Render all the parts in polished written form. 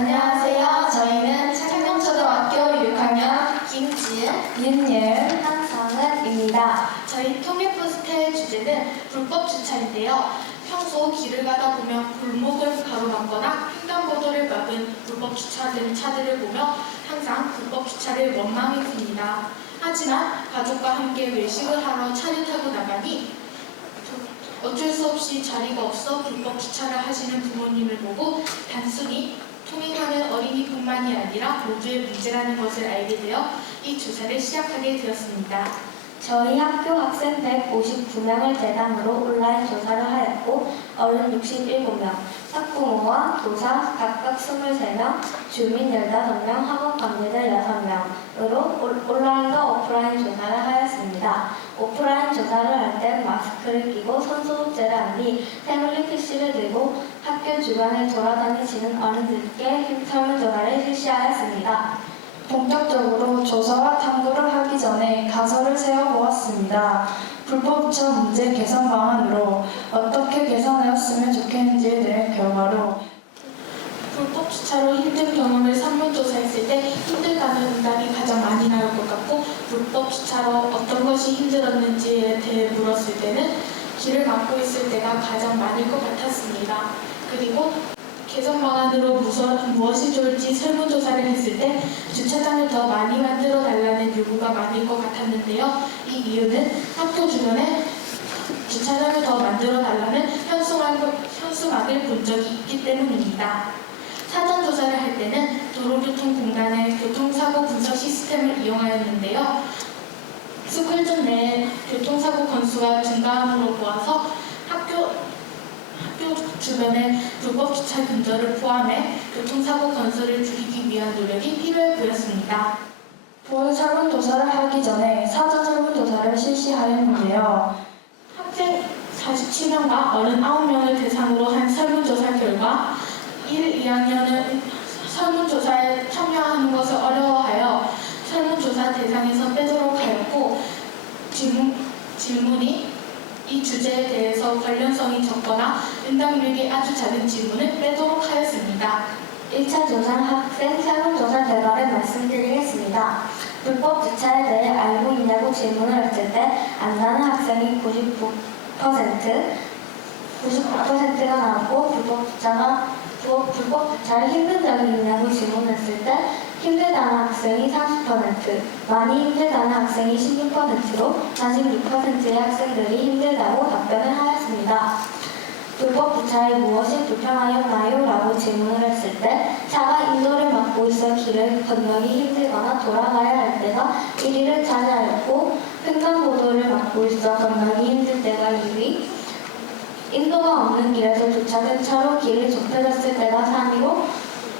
안녕하세요. 저희는 창경초등학교 6학년 김지은, 윤예은, 한성은입니다. 저희 통일포스터의 주제는 불법 주차인데요. 평소 길을 가다 보면 골목을 가로막거나 횡단보도를 막은 불법 주차된 차들을 보며 항상 불법 주차를 원망했습니다. 하지만 가족과 함께 외식을 하러 차를 타고 나가니 어쩔 수 없이 자리가 없어 불법 주차를 하시는 부모님을 보고 단순히 통행하는 어린이뿐만이 아니라 모두의 문제라는 것을 알게 되어 이 조사를 시작하게 되었습니다. 저희 학교 학생 159명을 대상으로 온라인 조사를 하였고 어른 67명, 학부모와 교사 각각 23명, 주민 15명, 학원 관계자 6명으로 온라인과 오프라인 조사를 하였습니다. 오프라인 조사를 할 땐 마스크를 끼고 손소독제를 한 뒤 태블릿 PC를 들고 학교 주변을 돌아다니시는 어른들께 설문조사를 실시하였습니다. 본격적으로 조사와 탐구를 하기 전에 가설을 세워보았습니다. 불법 주차 문제 개선 방안으로 어떻게 개선하였으면 좋겠는지에 대한 결과로 불법 주차로 힘든 경험을 설문조사했을 때 힘들다는 응답이 가장 많이 나올 것 같고 불법 주차로 어떤 것이 힘들었는지에 대해 물었을 때는 길을 막고 있을 때가 가장 많을 것 같았습니다. 그리고 개선 방안으로 무엇이 좋을지 설문조사를 했을 때 주차장을 더 많이 만들어 달라는 요구가 많을 것 같았는데요. 이 이유는 학교 주변에 주차장을 더 만들어 달라는 현수막을 본 적이 있기 때문입니다. 사전조사를 할 때는 도로교통공단의 교통사고 분석 시스템을 이용하였는데요. 스쿨존 내에 교통사고 건수가 증가함으로 보아서 학교 주변의 불법 주차 근절을 포함해 교통사고 건수를 줄이기 위한 노력이 필요해 보였습니다. 본 설문조사를 하기 전에 사전 설문조사를 실시하였는데요. 학생 47명과 어른 9명을 대상으로 한 설문조사 결과 1, 2학년은 설문조사에 참여하는 것을 어려워하여 설문조사 대상에서 빼도록 하였고 질문이 이 주제에 대해서 관련성이 적거나 응답률이 아주 작은 질문을 빼도록 하였습니다. 1차 조사 학생 설문조사 결과를 말씀드리겠습니다. 불법 주차에 대해 알고 있냐고 질문을 했을 때 안다는 학생이 99%가 나왔고 불법 주차를 힘든 적이 있냐고 질문했을 때 힘들다는 학생이 30%, 많이 힘들다는 학생이 16%로 46%의 학생들이 힘들다고 답변을 하였습니다. 불법 주차에 무엇이 불편하였나요? 라고 질문을 했을 때 차가 인도를 막고 있어 길을 건너기 힘들거나 돌아가야 할 때가 1위를 차지하였고 횡단보도를 막고 있어 건너기 힘들 때가 2위, 인도가 없는 길에서 주차된 차로 길이 좁혀졌을 때가 3위로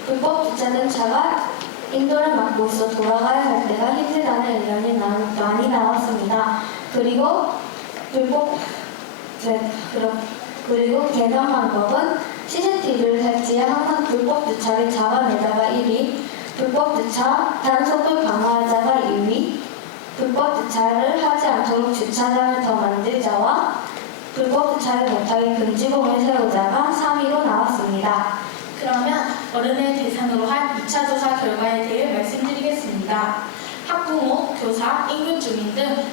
불법 주차된 차가 인도를 막고 있어 돌아가야 할 때가 힘들다는 의견이 많이 나왔습니다. 그리고 개선 방법은 CCTV를 설치해 항상 불법 주차를 잡아내자가 1위, 불법 주차 단속을 강화하자가 2위, 불법 주차를 하지 않도록 주차장을 더 만들자와 불법 주차를 못하게 금지봉을 세우자가 3위로 나왔습니다. 그러면 어른을 대상으로 한 2차 조사 결과에 대해 말씀드리겠습니다. 학부모, 교사, 인근 주민 등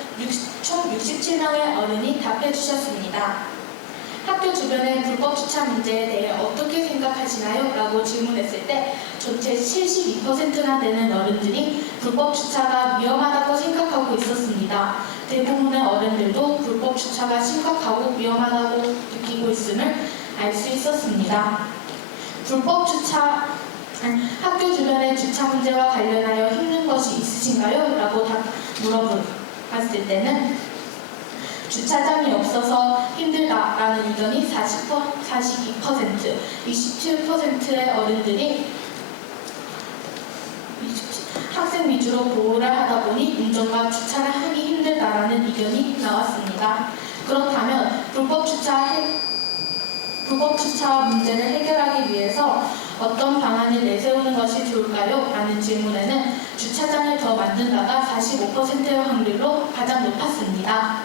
총 67명의 어른이 답해 주셨습니다. 학교 주변의 불법 주차 문제에 대해 어떻게 생각하시나요? 라고 질문했을 때 전체 72%나 되는 어른들이 불법 주차가 위험하다고 생각하고 있었습니다. 대부분의 어른들도 불법 주차가 심각하고 위험하다고 느끼고 있음을 알 수 있었습니다. 학교 주변의 주차 문제와 관련하여 힘든 것이 있으신가요? 라고 물어봤을 때는 주차장이 없어서 힘들다라는 의견이 42%, 27%의 어른들이 학생 위주로 보호를 하다 보니 운전과 주차를 하기 힘들다라는 의견이 나왔습니다. 그렇다면 불법 주차 문제를 해결하기 위해서 어떤 방안을 내세우는 것이 좋을까요? 라는 질문에는 주차장을 더 만든다가 45%의 확률로 가장 높았습니다.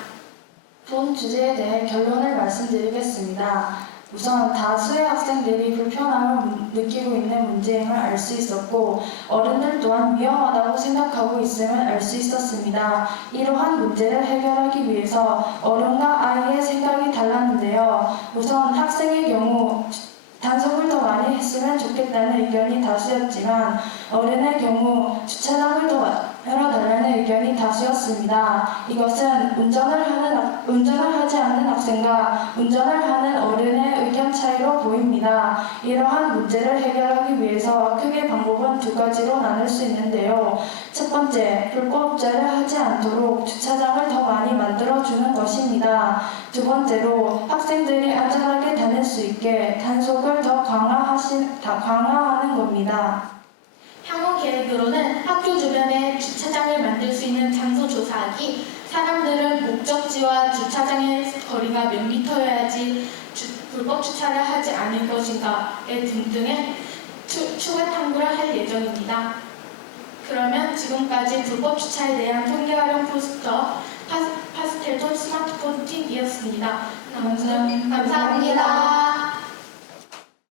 본 주제에 대해 결론을 말씀드리겠습니다. 우선 다수의 학생들이 불편함을 느끼고 있는 문제임을 알 수 있었고 어른들 또한 위험하다고 생각하고 있음을 알 수 있었습니다. 이러한 문제를 해결하기 위해서 어른과 아이의 생각이 달랐는데요. 우선 학생의 경우 단속을 더 많이 했으면 좋겠다는 의견이 다수였지만 어른의 경우 주차장을 더 열어달라는 의견이 다수였습니다. 이것은 운전을 하지 않는 학생과 운전을 하는 어른의 의견 차이로 보입니다. 이러한 문제를 해결하기 위해서 크게 방법은 두 가지로 나눌 수 있는데요. 첫 번째, 불법 주차를 하지 않도록 주차장을 더 많이 만들어주는 것입니다. 두 번째로 학생들이 안전하게 다닐 수 있게 단속을 더 강화하는 겁니다. 향후 계획으로는 학교 주변에 주차장을 만들 수 있는 장소 조사하기, 사람들은 목적지와 주차장의 거리가 몇 미터여야지 불법 주차를 하지 않을 것인가에 등등의 추가 탐구를 할 예정입니다. 그러면 지금까지 불법 주차에 대한 통계 활용 포스터 파스텔톤 스마트폰 팁이었습니다. 감사합니다.